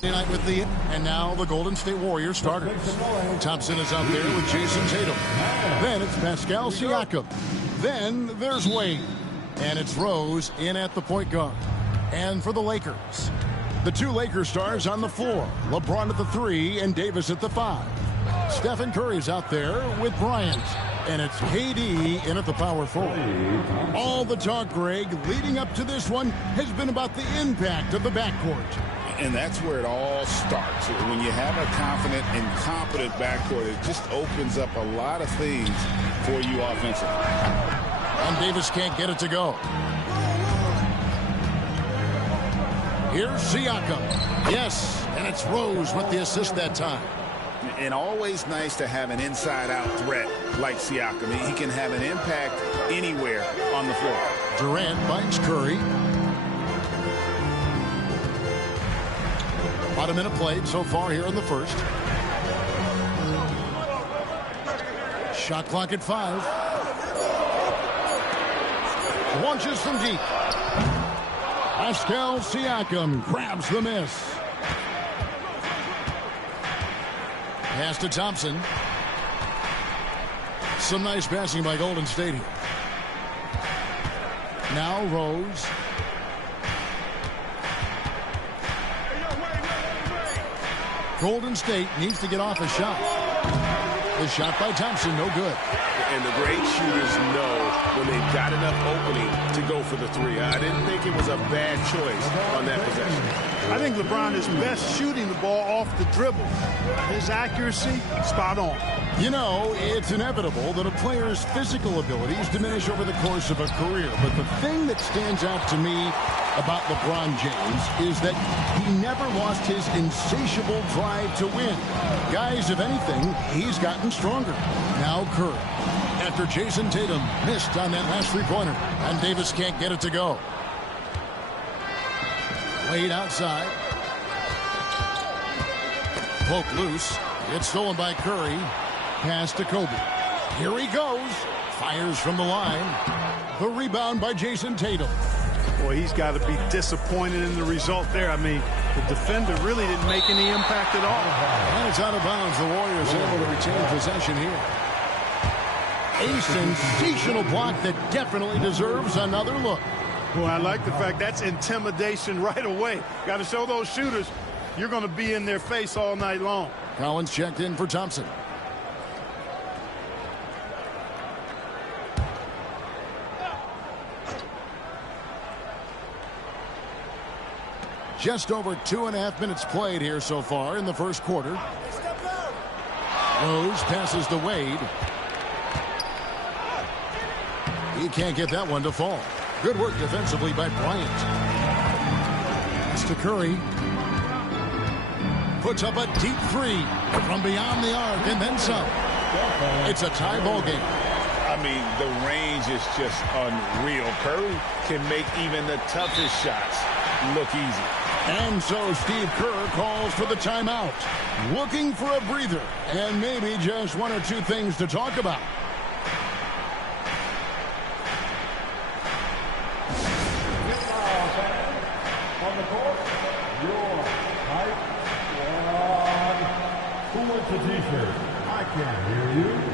Tonight with and now the Golden State Warriors starters. Thompson is out there with Jason Tatum. Then it's Pascal Siakam. Then there's Wade. And it's Rose in at the point guard. And for the Lakers, the two Lakers stars on the floor. LeBron at the 3 and Davis at the 5. Stephen Curry's out there with Bryant. And it's KD in at the power forward. All the talk, Greg, leading up to this one has been about the impact of the backcourt. And that's where it all starts. When you have a confident and competent backcourt, it just opens up a lot of things for you offensively. And Davis can't get it to go. Here's Siakam. Yes, and it's Rose with the assist that time. And always nice to have an inside-out threat like Siakam. He can have an impact anywhere on the floor. Durant finds Curry. About a minute played so far here in the first. Shot clock at 5. Launches from deep. Pascal Siakam grabs the miss. Pass to Thompson. Some nice passing by Golden State here. Now Rose. Golden State needs to get off a shot. The shot by Thompson, no good. And the great shooters know when they've got enough opening to go for the 3. I didn't think it was a bad choice on that possession. I think LeBron is best shooting the ball off the dribble. His accuracy, spot on. You know, it's inevitable that a player's physical abilities diminish over the course of a career. But the thing that stands out to me about LeBron James is that he never lost his insatiable drive to win. Guys, if anything, he's gotten stronger. Now Curry. After Jason Tatum missed on that last three-pointer. And Davis can't get it to go. Wade outside. Poke loose. It's stolen by Curry. Pass to Kobe. Here he goes. Fires from the line. The rebound by Jason Tatum. Boy, he's got to be disappointed in the result there. I mean, the defender really didn't make any impact at all. And it's out of bounds. The Warriors able to retain possession here. A sensational block that definitely deserves another look. Well, I like the fact that's intimidation right away. Got to show those shooters you're going to be in their face all night long. Collins checked in for Thompson. Just over 2.5 minutes played here so far in the first quarter. Rose passes to Wade. He can't get that one to fall. Good work defensively by Bryant. It's to Curry. Puts up a deep 3 from beyond the arc and then some. It's a tie ball game. I mean, the range is just unreal. Curry can make even the toughest shots look easy. And so Steve Kerr calls for the timeout. Looking for a breather and maybe just one or two things to talk about. On the court, your height squad. Who wants a t-shirt? I can't hear you.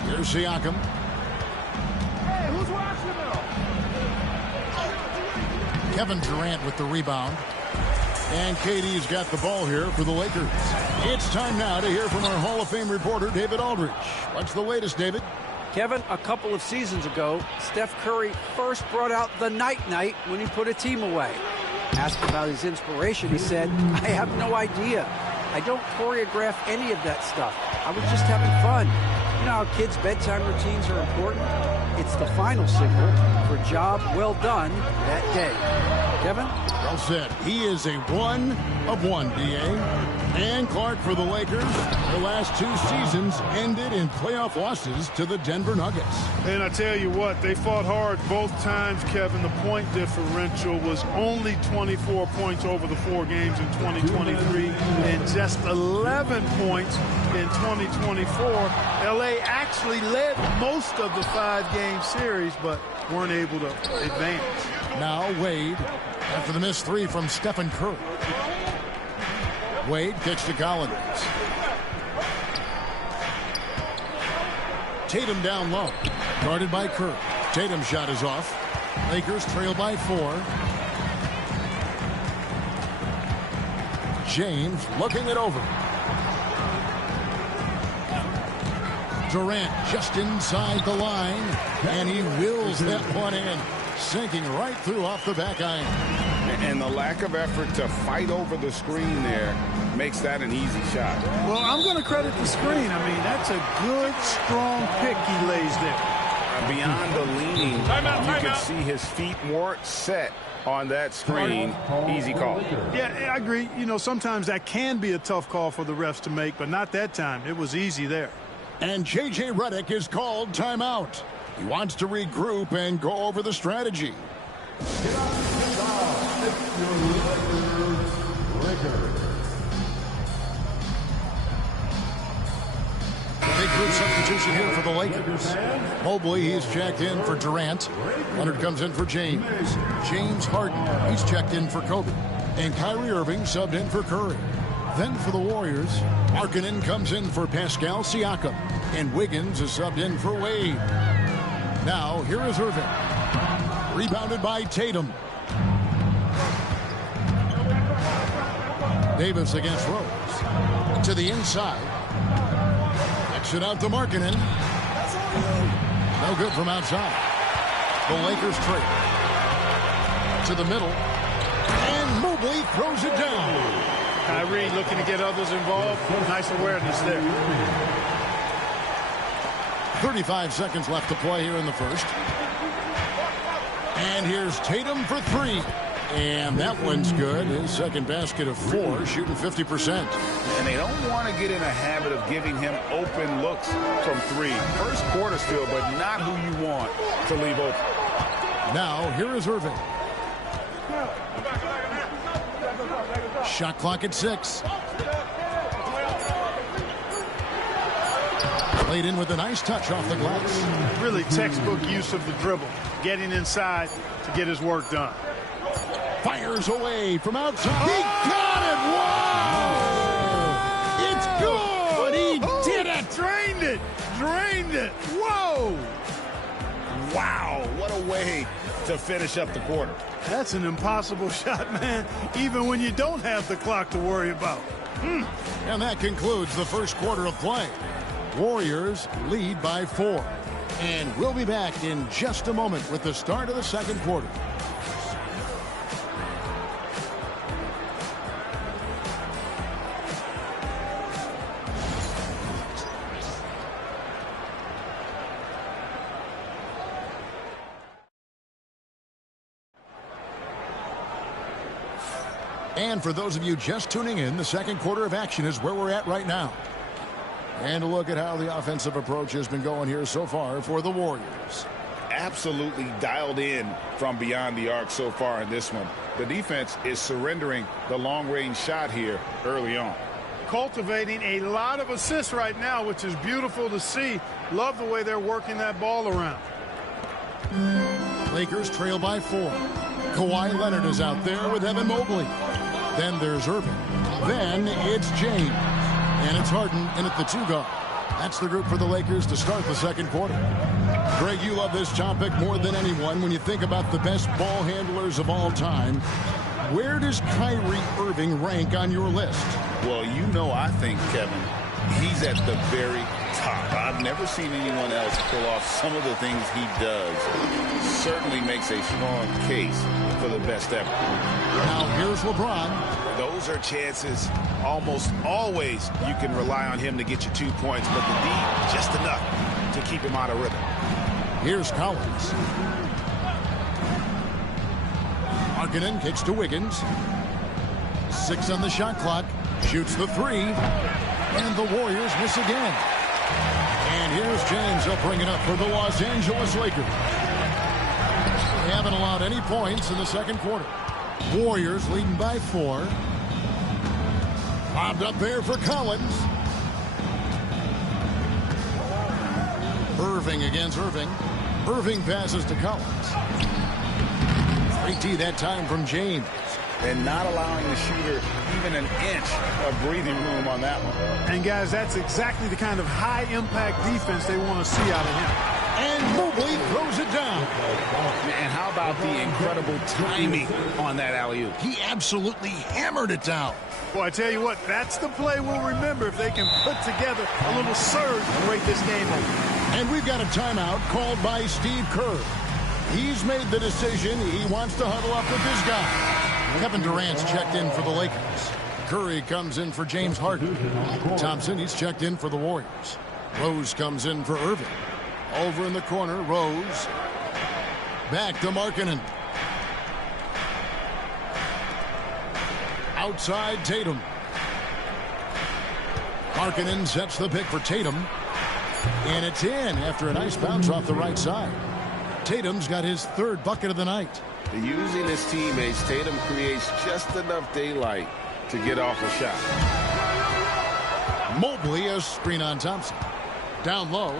Here's Siakam. Hey, who's watching now? Kevin Durant with the rebound. And KD's got the ball here for the Lakers. It's time now to hear from our Hall of Fame reporter, David Aldridge. What's the latest, David? Kevin, a couple of seasons ago, Steph Curry first brought out the night-night when he put a team away. Asked about his inspiration, he said, I have no idea. I don't choreograph any of that stuff. I was just having fun. You know how kids' bedtime routines are important? It's the final signal for job well done that day. Kevin? Well said. He is a 1 of 1, D.A. And Clark for the Lakers. The last 2 seasons ended in playoff losses to the Denver Nuggets. And I tell you what, they fought hard both times, Kevin. The point differential was only 24 points over the 4 games in 2023 and just 11 points in 2024. L.A. actually led most of the 5-game series, but weren't able to advance. Now Wade after the missed 3 from Stephen Curry. Wade kicks to Collins. Tatum down low. Guarded by Curry. Tatum's shot is off. Lakers trail by 4. James looking it over. Durant just inside the line. And he wills that one in. Sinking right through off the back iron. And the lack of effort to fight over the screen there makes that an easy shot. Well, I'm going to credit the screen. I mean, that's a good, strong pick he lays there. Beyond the leaning, you can see his feet weren't set on that screen. Easy call. Yeah, I agree. You know, sometimes that can be a tough call for the refs to make, but not that time. It was easy there. And J.J. Redick is called timeout. He wants to regroup and go over the strategy. Big group substitution here for the Lakers. Mobley, he's checked in for Durant. Leonard comes in for James. James Harden, he's checked in for Kobe. And Kyrie Irving subbed in for Curry. Then for the Warriors, Markkanen comes in for Pascal Siakam. And Wiggins is subbed in for Wade. Now, here is Irving. Rebounded by Tatum. Davis against Rose. To the inside. Kicks it out to Markkanen. No good from outside. The Lakers trail. To the middle. And Mobley throws it down. Kyrie looking to get others involved. Nice awareness there. 35 seconds left to play here in the first. And here's Tatum for 3. And that one's good. His second basket of 4, shooting 50%. And they don't want to get in a habit of giving him open looks from 3. First quarter still, but not who you want to leave open. Now, here is Irving. Shot clock at 6. Played in with a nice touch off the glass. Really textbook use of the dribble. Getting inside to get his work done. Fires away from outside. He got it! Whoa! It's good! He did it! Drained it! Drained it! Whoa! Wow, what a way to finish up the quarter. That's an impossible shot, man, even when you don't have the clock to worry about. And that concludes the first quarter of play. Warriors lead by 4. And we'll be back in just a moment with the start of the second quarter. And for those of you just tuning in, the second quarter of action is where we're at right now. And a look at how the offensive approach has been going here so far for the Warriors. Absolutely dialed in from beyond the arc so far in this one. The defense is surrendering the long-range shot here early on. Cultivating a lot of assists right now, which is beautiful to see. Love the way they're working that ball around. Lakers trail by 4. Kawhi Leonard is out there with Evan Mobley. Then there's Irving. Then it's James. And it's Harden in at the 2 guard. That's the group for the Lakers to start the second quarter. Greg, you love this topic more than anyone. When you think about the best ball handlers of all time, where does Kyrie Irving rank on your list? Well, you know, I think, Kevin, he's at the very top. I've never seen anyone else pull off some of the things he does. Certainly makes a strong case for the best ever. Now here's LeBron. Those are chances. Almost always you can rely on him to get you 2 points, but the D just enough to keep him out of rhythm. Here's Collins. Markkanen kicks to Wiggins. 6 on the shot clock. Shoots the 3. And the Warriors miss again. And here's James. He'll bring it up for the Los Angeles Lakers. They haven't allowed any points in the second quarter. Warriors leading by 4. Bobbed up there for Collins. Irving against Irving. Irving passes to Collins. 3T that time from James. And not allowing the shooter even an inch of breathing room on that one. And, guys, that's exactly the kind of high-impact defense they want to see out of him. And Mobley throws it down. And how about the incredible timing on that alley-oop? He absolutely hammered it down. Boy, I tell you what, that's the play we'll remember if they can put together a little surge and break this game over. And we've got a timeout called by Steve Kerr. He's made the decision. He wants to huddle up with his guy. Kevin Durant's checked in for the Lakers. Curry comes in for James Harden. Thompson, he's checked in for the Warriors. Rose comes in for Irving. Over in the corner, Rose. Back to Markkanen. Outside, Tatum. Markkanen sets the pick for Tatum. And it's in after a nice bounce off the right side. Tatum's got his 3rd bucket of the night. Using his teammates, Tatum creates just enough daylight to get off a shot. Mobley, a screen on Thompson. Down low.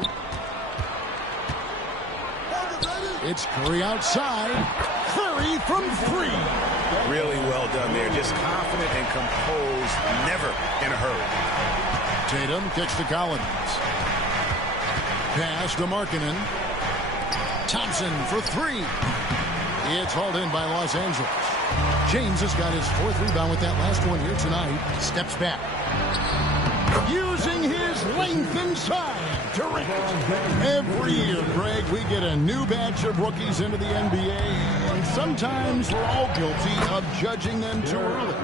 It's Curry outside. Curry from 3. Really well done there. Just confident and composed, never in a hurry. Tatum kicks to Collins. Pass to Markkanen. Thompson for 3. It's hauled in by Los Angeles. James has got his 4th rebound with that last one here tonight. Steps back. Using his length inside. Durant. Every year, Greg, we get a new batch of rookies into the NBA. And sometimes we're all guilty of judging them too early.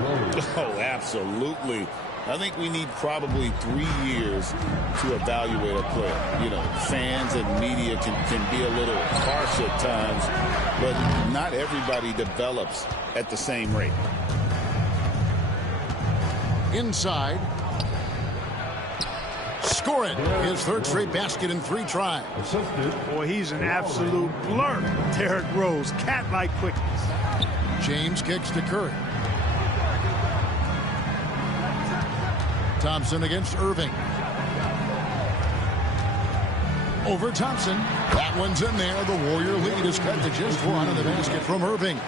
Oh, absolutely. I think we need probably 3 years to evaluate a player. You know, fans and media can be a little harsh at times, but not everybody develops at the same rate. Inside. Score it. His 3rd straight basket in 3 tries. Boy, he's an absolute blur. Derrick Rose, cat-like quickness. James kicks to Curry. Thompson against Irving. Over Thompson. That one's in there. The Warrior lead is cut to just 1 on the basket from Irving.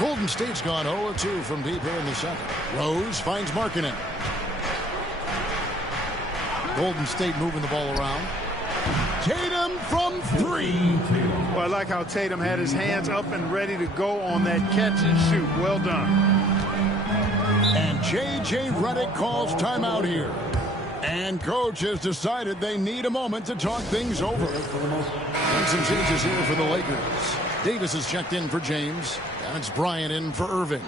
Golden State's gone 0-2 from deep here in the second. Rose finds Markkanen. Golden State moving the ball around. Tatum from 3. Well, I like how Tatum had his hands up and ready to go on that catch and shoot. Well done. And J.J. Redick calls timeout here. And coach has decided they need a moment to talk things over. And some changes here for the Lakers. Davis is checked in for James. And it's Bryant in for Irving.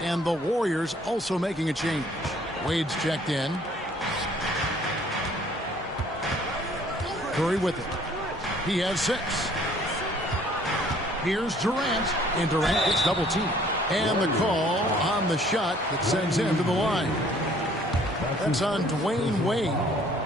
And the Warriors also making a change. Wade's checked in. Curry with it. He has 6. Here's Durant. And Durant gets double teamed. And the call on the shot that sends him to the line. That's on Dwayne Wade.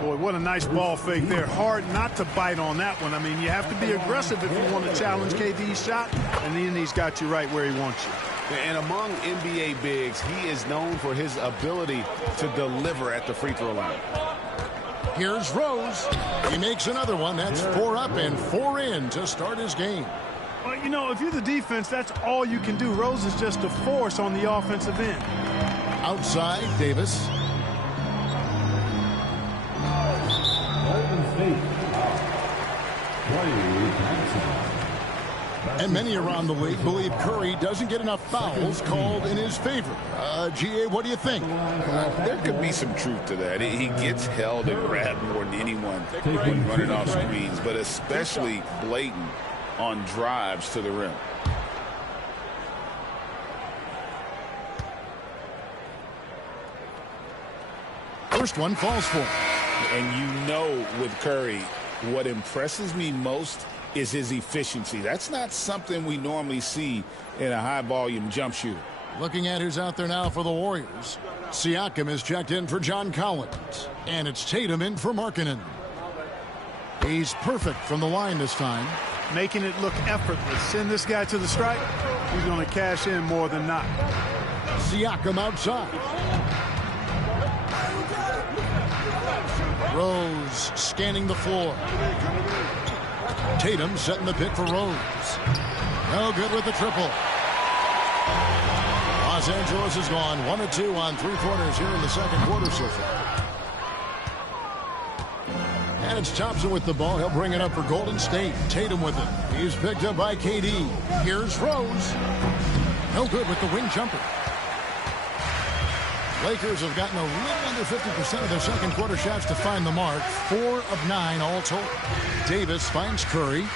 Boy, what a nice ball fake there. Hard not to bite on that one. I mean, you have to be aggressive if you want to challenge KD's shot. And then he's got you right where he wants you. And among NBA bigs, he is known for his ability to deliver at the free throw line. Here's Rose. He makes another one. That's 4 up and 4 in to start his game. Well, you know, if you're the defense, that's all you can do. Rose is just a force on the offensive end. Outside, Davis. And many around the league believe Curry doesn't get enough fouls called in his favor. GA, what do you think? There could be some truth to that. He gets held and grabbed more than anyone when running off screens, but especially blatant on drives to the rim. First one falls for him. And you know with Curry, what impresses me most is his efficiency. That's not something we normally see in a high-volume jump shooter. Looking at who's out there now for the Warriors. Siakam is checked in for John Collins. And it's Tatum in for Markkanen. He's perfect from the line this time. Making it look effortless. Send this guy to the stripe. He's going to cash in more than not. Siakam outside. Rose scanning the floor. Tatum setting the pick for Rose. No good with the triple. Los Angeles has gone 1 of 2 on three-pointers here in the second quarter so far. And it's Thompson with the ball. He'll bring it up for Golden State. Tatum with it. He's picked up by KD. Here's Rose. No good with the wing jumper. Lakers have gotten a little under 50% of their second quarter shots to find the mark. 4 of 9 all told. Davis finds Curry.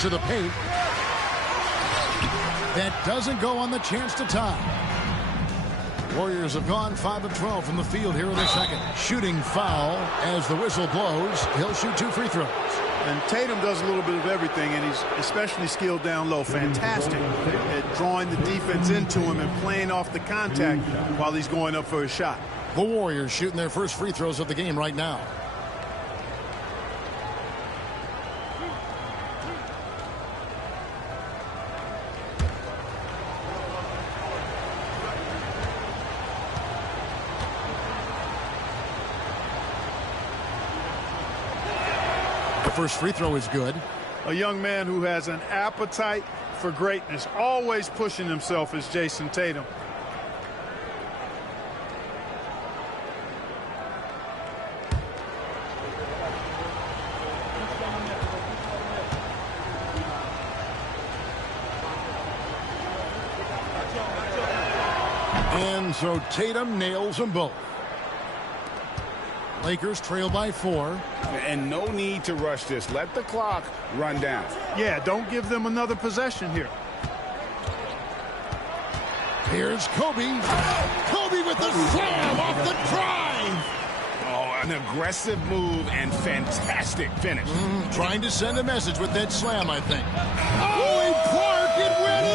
To the paint. That doesn't go on the chance to tie. Warriors have gone 5 of 12 from the field here in the second. Shooting foul as the whistle blows. He'll shoot 2 free throws. And Tatum does a little bit of everything, and he's especially skilled down low. Fantastic at drawing the defense into him and playing off the contact while he's going up for a shot. The Warriors shooting their first free throws of the game right now. First free throw is good. A young man who has an appetite for greatness, always pushing himself, is Jason Tatum. And so Tatum nails them both. Lakers trail by 4. And no need to rush this. Let the clock run down. Yeah, don't give them another possession here. Here's Kobe. Kobe with the slam off the drive. Oh, an aggressive move and fantastic finish. Trying to send a message with that slam, I think. Oh, Clark, it went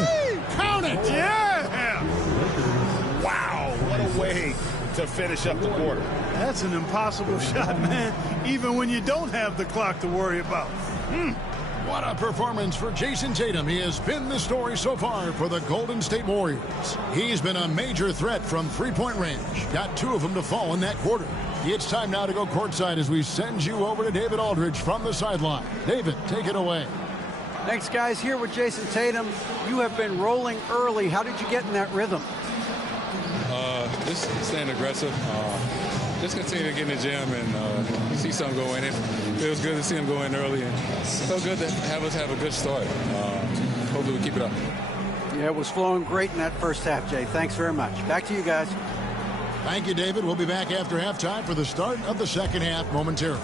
in. Count it. Yeah. Wow, what a way to finish up the quarter. That's an impossible shot, man, even when you don't have the clock to worry about. What a performance for Jason Tatum. He has been the story so far for the Golden State Warriors. He's been a major threat from three-point range. Got 2 of them to fall in that quarter. It's time now to go courtside as we send you over to David Aldridge from the sideline. David, take it away. Thanks, guys. Here with Jason Tatum. You have been rolling early. How did you get in that rhythm? Just staying aggressive. Just continue to get in the gym and see something go in. It feels good to see him go in early, and so good to have us have a good start. Hopefully we keep it up. Yeah, it was flowing great in that first half, Jay. Thanks very much. Back to you guys. Thank you, David. We'll be back after halftime for the start of the second half momentarily.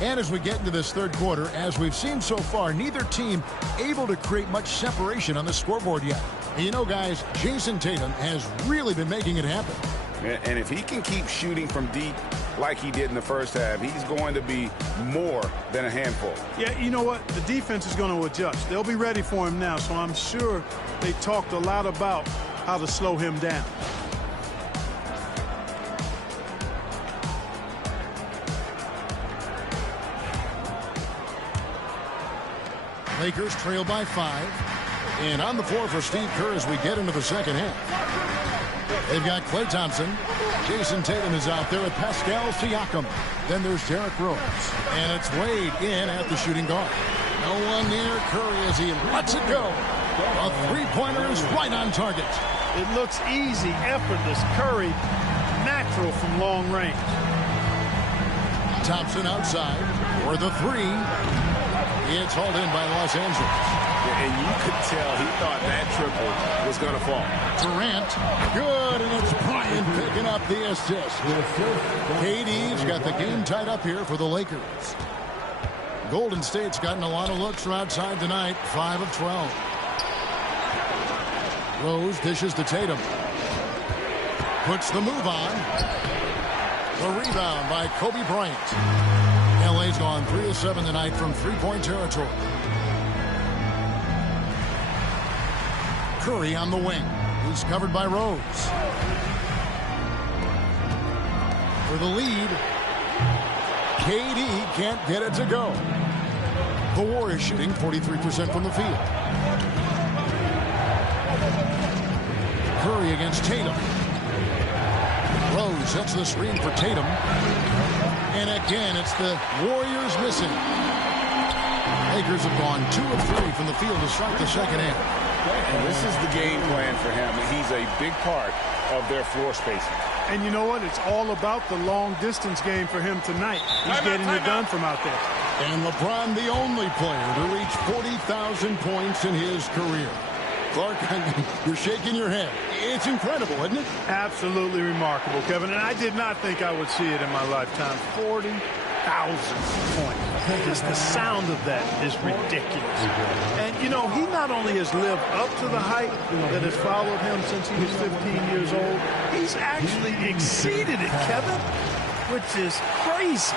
And as we get into this third quarter, as we've seen so far, neither team able to create much separation on the scoreboard yet. And you know, guys, Jason Tatum has really been making it happen. And if he can keep shooting from deep like he did in the first half, he's going to be more than a handful. Yeah, you know what? The defense is going to adjust. They'll be ready for him now, so I'm sure they talked a lot about how to slow him down. Lakers trail by 5. And on the floor for Steve Kerr as we get into the second half. They've got Klay Thompson. Jason Tatum is out there with Pascal Siakam. Then there's Derrick Rose. And it's Wade in at the shooting guard. No one near Curry as he lets it go. A three-pointer is right on target. It looks easy, effortless. Curry, natural from long range. Thompson outside for the three. It's hauled in by Los Angeles. And you could tell he thought that triple was going to fall. Durant, good, and it's Bryant picking up the assist. KD's got the game tied up here for the Lakers. Golden State's gotten a lot of looks from outside tonight, 5 of 12. Rose dishes to Tatum. Puts the move on. The rebound by Kobe Bryant. LA's gone 3 of 7 tonight from three-point territory. Curry on the wing. He's covered by Rose. For the lead, KD can't get it to go. The Warriors shooting 43% from the field. Curry against Tatum. Rose sets the screen for Tatum. And again, it's the Warriors missing. Lakers have gone 2 of 3 from the field to start the second half. And this is the game plan for him. He's a big part of their floor spacing. And you know what? It's all about the long-distance game for him tonight. He's getting it done from out there. And LeBron, the only player to reach 40,000 points in his career. Clark, you're shaking your head. It's incredible, isn't it? Absolutely remarkable, Kevin. And I did not think I would see it in my lifetime. 40,000 points. Just the sound of that is ridiculous. And, you know, he not only has lived up to the hype that has followed him since he was 15 years old, he's actually exceeded it, Kevin, which is crazy.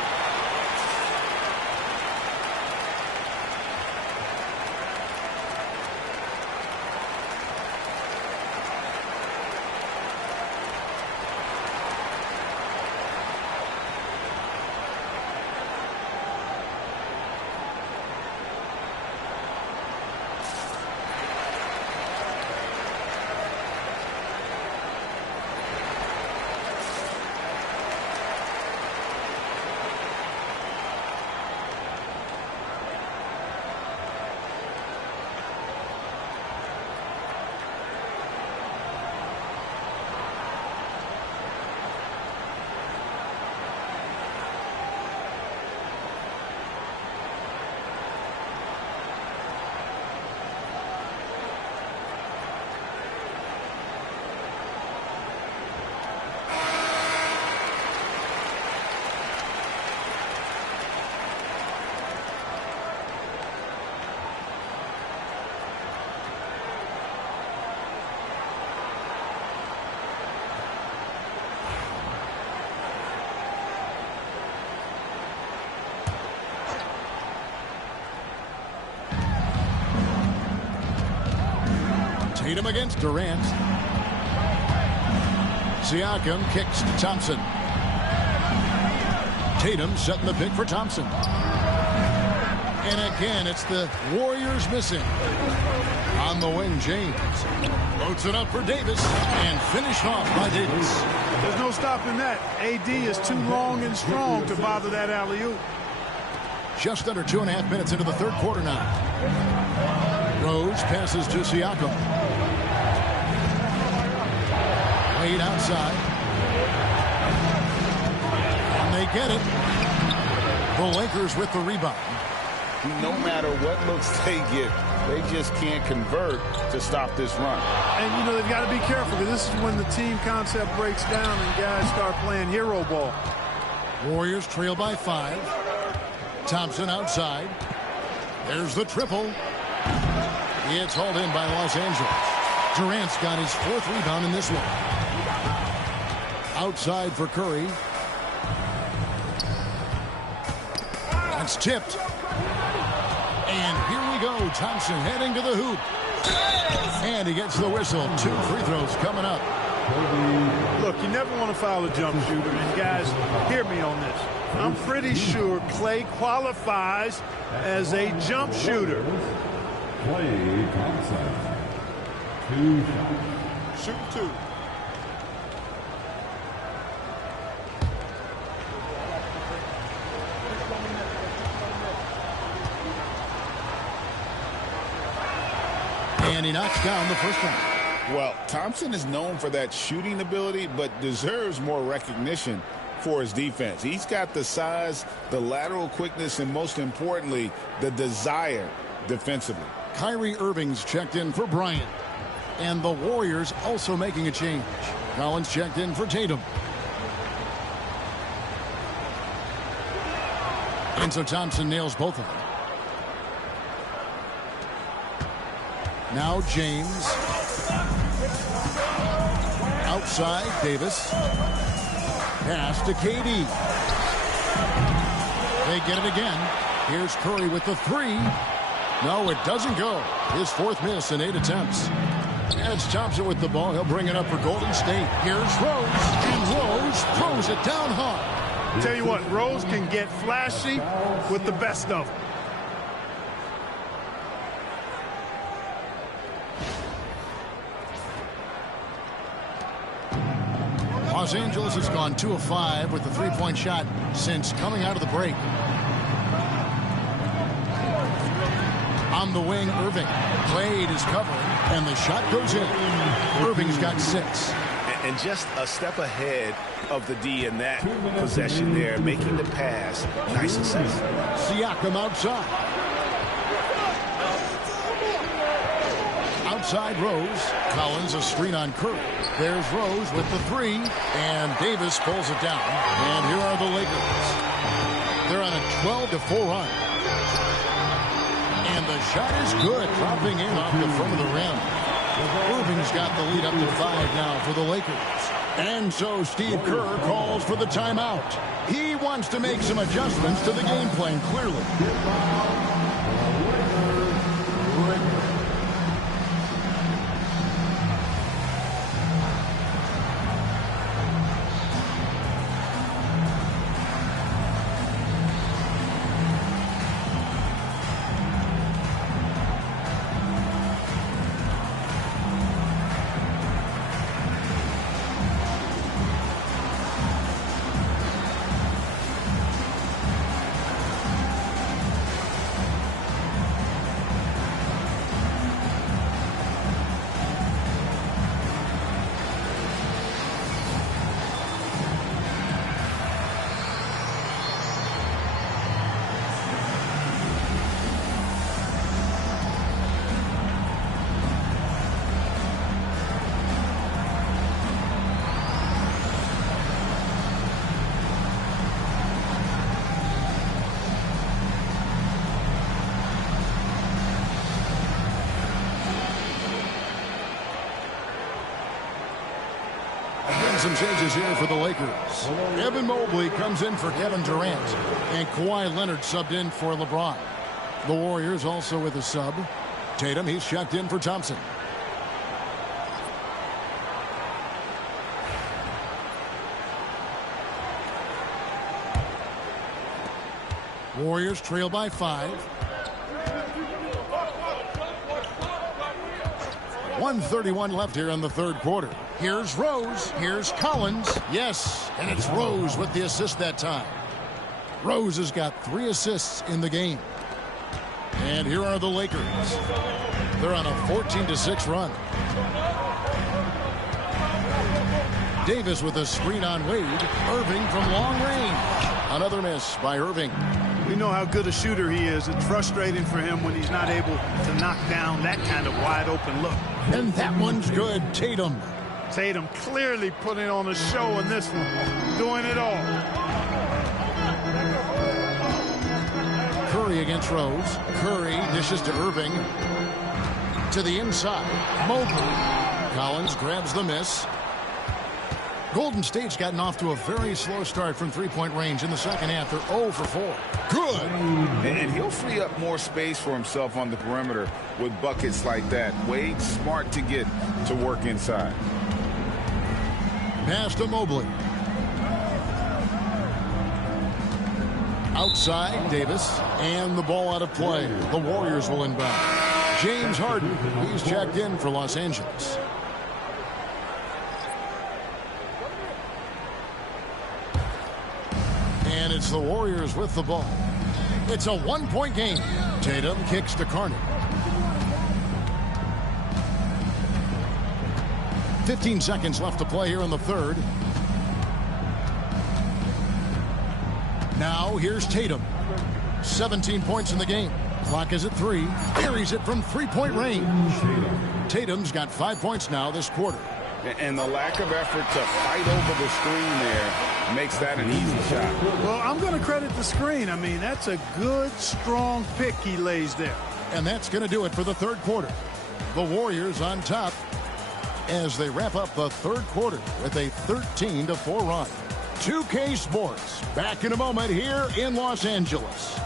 Tatum against Durant. Siakam kicks to Thompson. Tatum setting the pick for Thompson. And again, it's the Warriors missing. On the wing, James. Loads it up for Davis. And finished off by Davis. There's no stopping that. AD is too long and strong to bother that alley-oop. Just under 2.5 minutes into the third quarter now. Rose passes to Siakam. Wade outside. And they get it. The Lakers with the rebound. No matter what looks they get, they just can't convert to stop this run. And, you know, they've got to be careful because this is when the team concept breaks down and guys start playing hero ball. Warriors trail by 5. Thompson outside. There's the triple. It's hauled in by Los Angeles. Durant's got his 4th rebound in this one. Outside for Curry. That's tipped. And here we go. Thompson heading to the hoop. And he gets the whistle. 2 free throws coming up. Look, you never want to foul a jump shooter. And, guys, hear me on this. I'm pretty sure Klay qualifies as a jump shooter. Klay Thompson. 2 shots. Shoot 2. And he knocks down the first one. Well, Thompson is known for that shooting ability, but deserves more recognition for his defense. He's got the size, the lateral quickness, and most importantly, the desire defensively. Kyrie Irving's checked in for Bryant. And the Warriors also making a change. Collins checked in for Tatum. And so Thompson nails both of them. Now James. Outside, Davis. Pass to KD. They get it again. Here's Curry with the 3. No, it doesn't go. His 4th miss in 8 attempts. And it's Thompson with the ball. He'll bring it up for Golden State. Here's Rose. And Rose throws it down hard. Tell you what, Rose can get flashy with the best of them. Los Angeles has gone 2 of 5 with the 3-point shot since coming out of the break. On the wing, Irving. Klay is covering, and the shot goes in. Irving's got 6. And just a step ahead of the D in that possession there, making the pass. Nice assist. Siakam outside. Outside Rose. Collins a screen on Curry. There's Rose with the 3, and Davis pulls it down. And here are the Lakers. They're on a 12-4 run. And the shot is good, dropping in off the front of the rim. Irving's got the lead up to 5 now for the Lakers. And so Steve Kerr calls for the timeout. He wants to make some adjustments to the game plan, clearly. Some changes here for the Lakers. Evan Mobley comes in for Kevin Durant, and Kawhi Leonard subbed in for LeBron. The Warriors also with a sub. Tatum, he's checked in for Thompson. Warriors trail by 5. 1:31 left here in the 3rd quarter. Here's Rose. Here's Collins. Yes, and it's Rose with the assist that time. Rose has got 3 assists in the game. And here are the Lakers. They're on a 14-6 run. Davis with a screen on Wade. Irving from long range. Another miss by Irving. We know how good a shooter he is. It's frustrating for him when he's not able to knock down that kind of wide open look. And that one's good. Tatum. Tatum clearly putting on a show in this one. Doing it all. Curry against Rose. Curry dishes to Irving. To the inside. Mobley. Collins grabs the miss. Golden State's gotten off to a very slow start from 3-point range in the second half. They're 0 for 4. Good. And he'll free up more space for himself on the perimeter with buckets like that. Wade's smart to get to work inside. pass to Mobley. Outside, Davis, and the ball out of play. The Warriors will inbound. James Harden, he's checked in for Los Angeles. And it's the Warriors with the ball. It's a one-point game. Tatum kicks to Carney. 15 seconds left to play here in the third. Now here's Tatum. 17 points in the game. Clock is at 3. Buries it from three-point range. Tatum's got 5 points now this quarter. And the lack of effort to fight over the screen there makes that an easy shot. Well, I'm going to credit the screen. I mean, that's a good, strong pick he lays there. And that's going to do it for the third quarter. The Warriors on top as they wrap up the third quarter with a 13-4 run. 2K Sports back in a moment here in Los Angeles.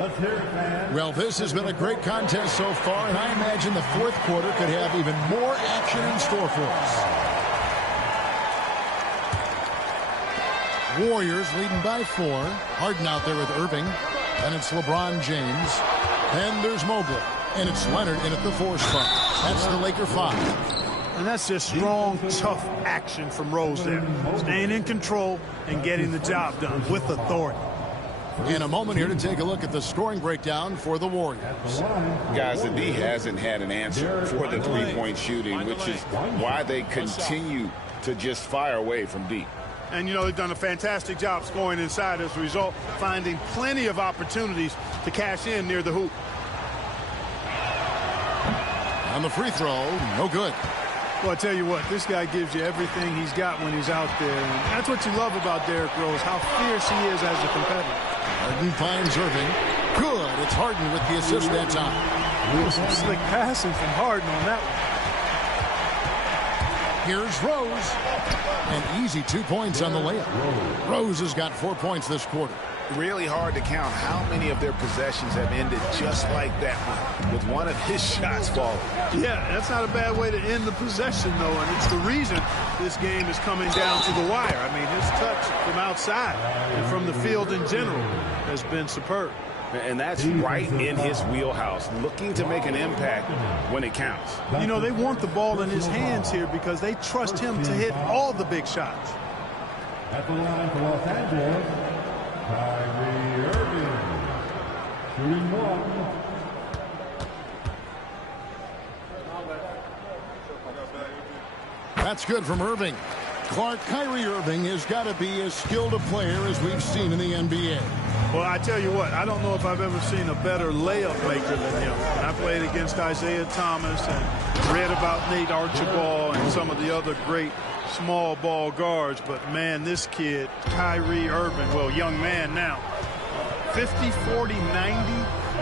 Let's hear it, man. Well, this has been a great contest so far, and I imagine the fourth quarter could have even more action in store for us. Warriors leading by 4. Harden out there with Irving. And it's LeBron James. Then there's Mobley. And it's Leonard in at the 4 spot. That's the Laker 5. And that's just strong, tough action from Rose there. Staying in control and getting the job done with authority. In a moment here to take a look at the scoring breakdown for the Warriors. Guys, the D hasn't had an answer for the three-point shooting, which is why they continue to just fire away from deep. And, you know, they've done a fantastic job scoring inside as a result, finding plenty of opportunities to cash in near the hoop. On the free throw, no good. Well, I tell you what, this guy gives you everything he's got when he's out there. And that's what you love about Derrick Rose, how fierce he is as a competitor. Harden finds Irving. Good. It's Harden with the assist that time. Some slick passing from Harden on that one. Here's Rose. An easy 2 points on the layup. Rose has got 4 points this quarter. Really hard to count how many of their possessions have ended just like that one, with one of his shots falling. Yeah, that's not a bad way to end the possession, though, and it's the reason this game is coming down to the wire. I mean, his touch from outside and from the field in general has been superb. And that's right in his wheelhouse, looking to make an impact when it counts. You know, they want the ball in his hands here because they trust him to hit all the big shots. At the line for Los Angeles, Kyrie Irving. Shooting 1. That's good from Irving. Clark, Kyrie Irving has got to be as skilled a player as we've seen in the NBA. Well, I tell you what, I don't know if I've ever seen a better layup maker than him. I played against Isaiah Thomas and read about Nate Archibald and some of the other great small ball guards. But, man, this kid, Kyrie Irving, well, young man now, 50, 40, 90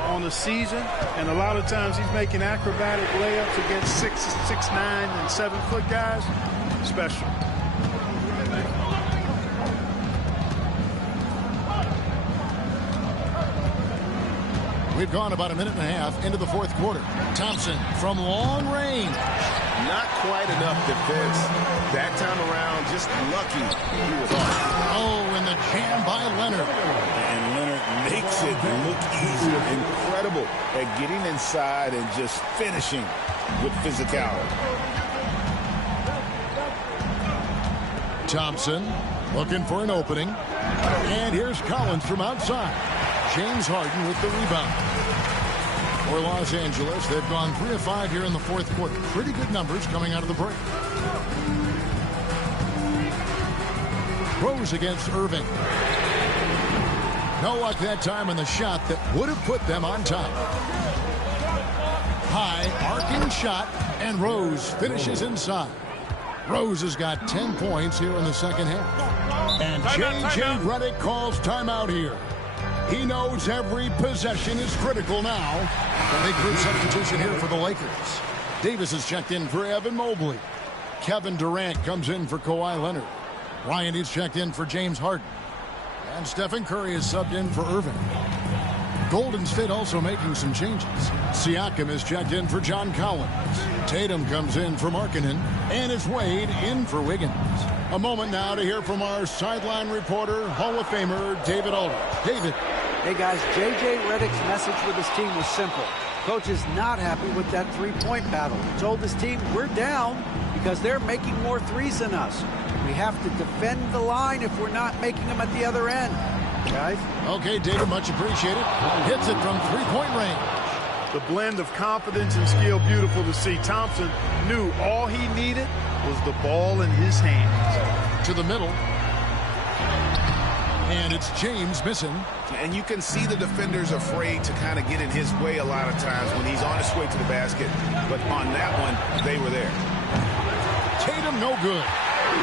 on the season. And a lot of times he's making acrobatic layups against 6'9", and 7-foot guys. Special. We've gone about a minute and a half into the fourth quarter. Thompson from long range. Not quite enough defense. That time around, just lucky he was off. Oh, and the jam by Leonard. And Leonard makes it look easy. Incredible at getting inside and just finishing with physicality. Thompson looking for an opening. And here's Collins from outside. James Harden with the rebound. For Los Angeles, they've gone 3 of 5 here in the fourth quarter. Pretty good numbers coming out of the break. Rose against Irving. No luck that time on the shot that would have put them on top. High, arcing shot, and Rose finishes inside. Rose has got 10 points here in the second half. And J.J. Redick calls timeout here. He knows every possession is critical now. A big group substitution here for the Lakers. Davis is checked in for Evan Mobley. Kevin Durant comes in for Kawhi Leonard. Ryan is checked in for James Harden. And Stephen Curry is subbed in for Irving. Golden State also making some changes. Siakam is checked in for John Collins. Tatum comes in for Markkanen. And it's Wade in for Wiggins. A moment now to hear from our sideline reporter, Hall of Famer David Aldridge. David. Hey, guys, J.J. Redick's message with his team was simple. Coach is not happy with that three-point battle. He told his team, we're down because they're making more threes than us. We have to defend the line if we're not making them at the other end. Guys? Okay, David, much appreciated. Hits it from three-point range. The blend of confidence and skill, beautiful to see. Thompson knew all he needed was the ball in his hands. To the middle. And it's James missing. And you can see the defenders afraid to kind of get in his way a lot of times when he's on his way to the basket. But on that one, they were there. Tatum no good.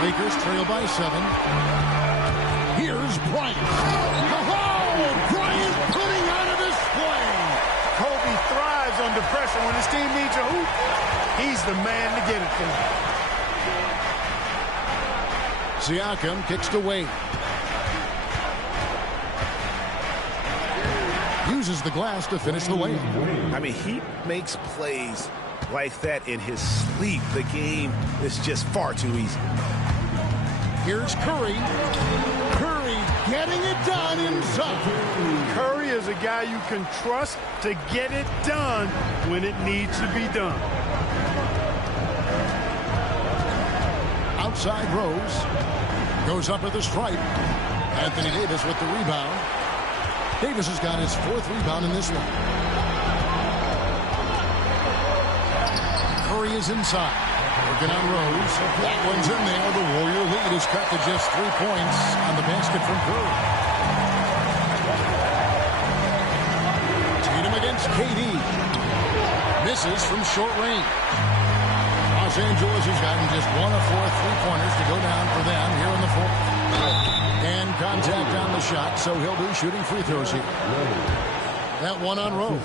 Lakers trail by 7. Here's Bryant. Oh, Bryant putting on a display. Kobe thrives under pressure. When his team needs a hoop, he's the man to get it for him. Siakam kicks to Wade. Uses the glass to finish the layup. I mean, he makes plays like that in his sleep. The game is just far too easy. Here's Curry. Curry getting it done inside. Curry is a guy you can trust to get it done when it needs to be done. Outside Rose. Goes up at the stripe. Anthony Davis with the rebound. Davis has got his 4th rebound in this one. Curry is inside. Working on Rose. That one's in there. The Warrior lead is cut to just 3 points on the basket from Curry. Tatum against KD. Misses from short range. Los Angeles has gotten just 1 of 4 3-pointers to go down for them here in the 4th. And contact on the shot, so he'll be shooting free throws here. That one on Rose.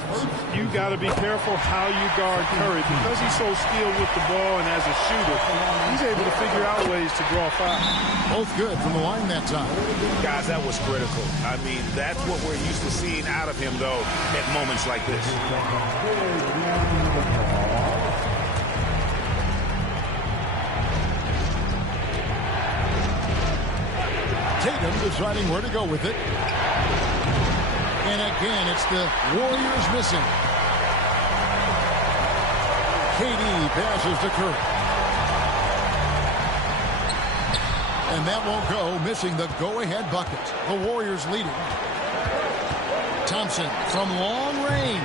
You got to be careful how you guard Curry because he's so skilled with the ball, and as a shooter, he's able to figure out ways to draw fouls. Both good from the line that time. Guys, that was critical. I mean, that's what we're used to seeing out of him, though, at moments like this. Tatum deciding where to go with it. And again, it's the Warriors missing. KD passes to Curry. And that won't go, missing the go-ahead bucket. The Warriors leading. Thompson from long range.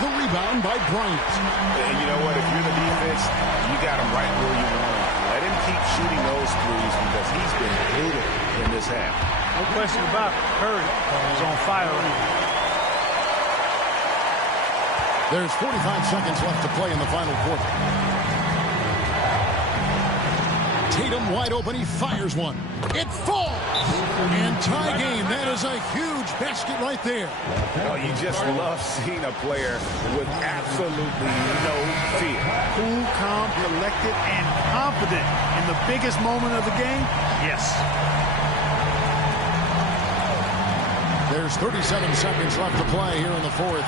The rebound by Bryant. And you know what? If you're the defense, you got him right where you want him. Let him keep shooting those threes because he's been brutal in this half. No question about it. Curry is on fire right now. There's 45 seconds left to play in the final quarter. Tatum wide open. He fires one. It falls. And tie game. That is a huge basket right there. Oh, you just love seeing a player with absolutely no fear. Cool, calm, collected, and confident in the biggest moment of the game. Yes. There's 37 seconds left to play here in the 4th.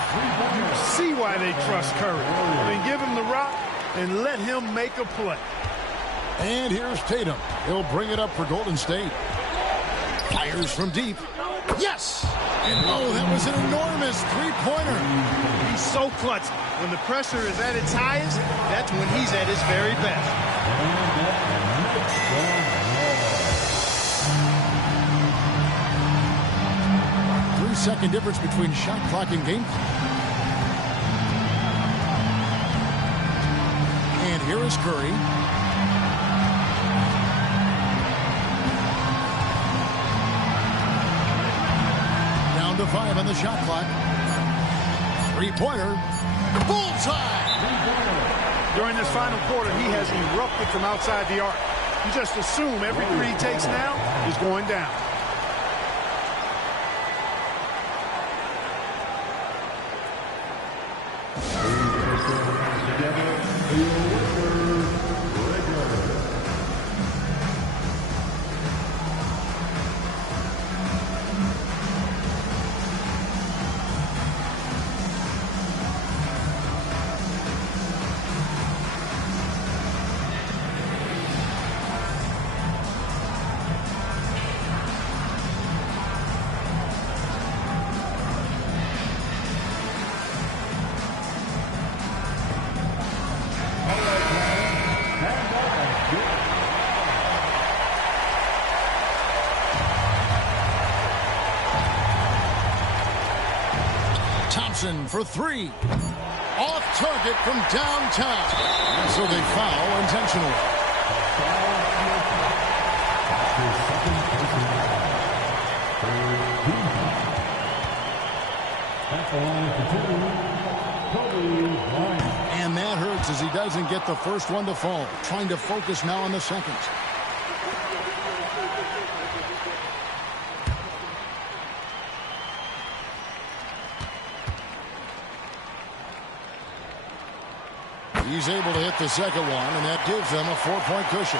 You see why they trust Curry. I mean, give him the rock and let him make a play. And here's Tatum. He'll bring it up for Golden State. Fires from deep. Yes! And oh, that was an enormous three-pointer. He's so clutch. When the pressure is at its highest, that's when he's at his very best. 3-second difference between shot clock and game clock. And here is Curry. Down to 5 on the shot clock. Three-pointer. Bullseye! During this final quarter, he has erupted from outside the arc. You just assume every three he takes now is going down. Anderson for three. Off target from downtown. And so they foul intentionally. And that hurts as he doesn't get the first one to fall. Trying to focus now on the second. He's able to hit the second one, and that gives them a 4-point cushion.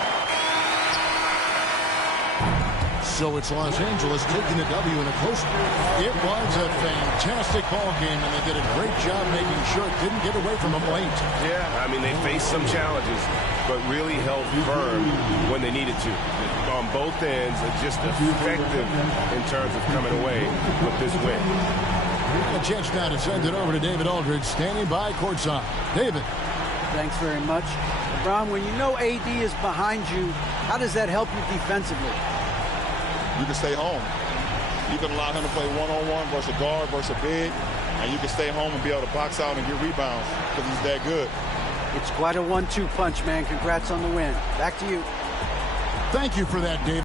So it's Los Angeles taking the W in a close one. It was a fantastic ball game, and they did a great job making sure it didn't get away from them late. Yeah, I mean, they faced some challenges, but really held firm when they needed to. On both ends, just effective in terms of coming away with this win. The Jets now to send it over to David Aldridge, standing by courtside. David. Thanks very much. LeBron, when you know AD is behind you, how does that help you defensively? You can stay home. You can allow him to play one-on-one versus a guard versus a big, and you can stay home and be able to box out and get rebounds because he's that good. It's quite a 1-2 punch, man. Congrats on the win. Back to you. Thank you for that, David.